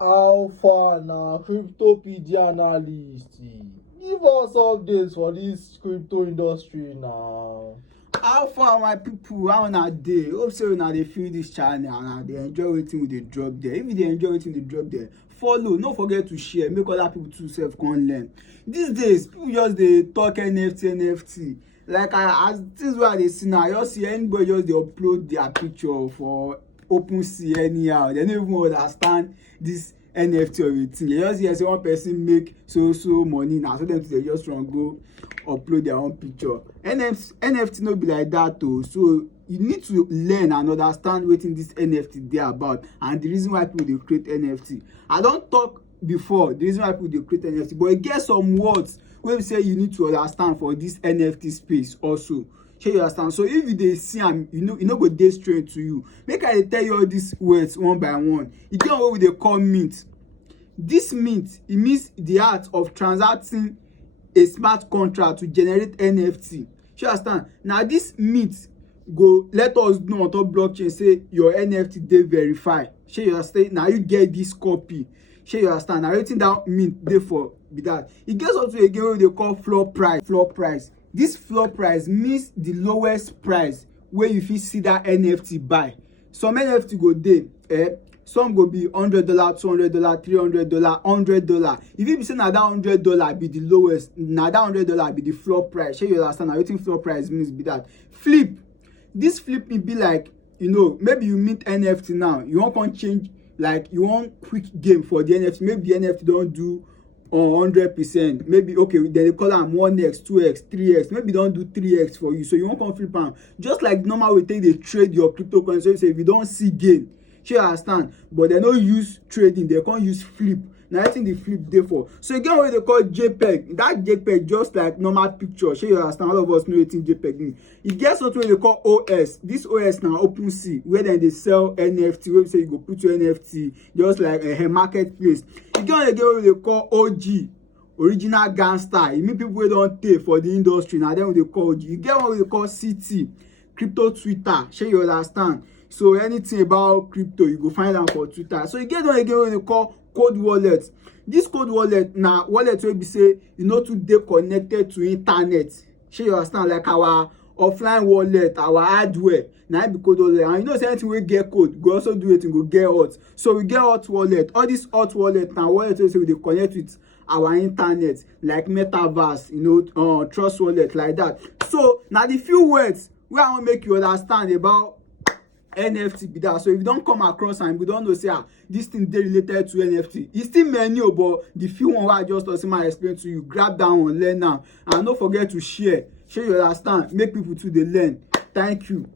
How far na cryptopedia analyst? Give us updates for this crypto industry now. How far my people? How una dey? Hope say una dey feel this channel and dey enjoy wetin we dey drop there. If you dey enjoy wetin we dey drop there, follow, no forget to share, make other people too sef come learn. These days people just dey talk NFT. Like as things wey I dey see now, I just see anybody just dey upload their picture for OpenSea anyhow. They no even understand this NFT of a thing. You just hear say one person make so money now, so dem too dey just run go upload their own picture. NFT no be like that o. So you need to learn and understand wetin this NFT dey about and the reason why people dey create NFT. I don talk before the reason why people dey create NFT, but e get some words wey be say you need to understand for this NFT space also. Shey you understand? So if you dey see am, e no go dey strange to you. Make I dey tell you all these words one by one. E get one wey we dey call mint. This mint, e means the art of transacting a smart contract to generate NFT. Shey you understand? Na this mint go let us know on top blockchain say your NFT dey verified. Shey you understand? Na you get this copy. Shey you understand? Na wetin that mint dey for be that. E get something again wey we dey call floor price. This floor price means the lowest price wey you fit see that NFT buy. Some NFT go dey some go be $100, $200, $300, $100. If it be say na that $100 be the lowest, na that $100 be the floor price. Shey you understand? Na wetin floor price means be that. Flip. This flip e be like, maybe you mint NFT now, you wan come change, like you wan quick game for the NFT. Maybe the NFT don do 100%. Maybe okay, then they call am 1x, 2x, 3x. Maybe don do 3x for you. So you wan come flip am. Just like normal way take dey trade your cryptocurrency. So you say if you don see gain, shey you understand? But they no use trading, they can't use flip. Na wetin the flip dey for. So you get what they call JPEG. That JPEG just like normal picture. Shey you understand? All of us know wetin JPEG mean. E get something wey they call OS. This OS na OpenSea, where then they sell NFT. Where say you go put your NFT just like a marketplace. E get what they call OG, original gangster. E mean people wey don tey for the industry. Na them we dey call OG. You get what they call CT, crypto Twitter. Shey you understand? So anything about crypto, you go find am for Twitter. So you get one again wey they call cold wallet. This cold wallet na wallet wey be say you no too dey connected to internet. Shey you understand? Like our offline wallet, our hardware, na im be cold wallet. And you know say anything wey get code go also do wetin go get hot. So we get hot wallet. All this hot wallet na wallet wey say we dey connect with our internet, like metaverse, trust wallet, like that. So na the few words wey I wan make you understand about NFT be that. So if you don come across am, you don know say this thing dey related to NFT. E still many but the few one wey I just talk say ma explain to you, grab that one, learn am, and no forget to share. Shey you understand? Make people too dey learn. Thank you.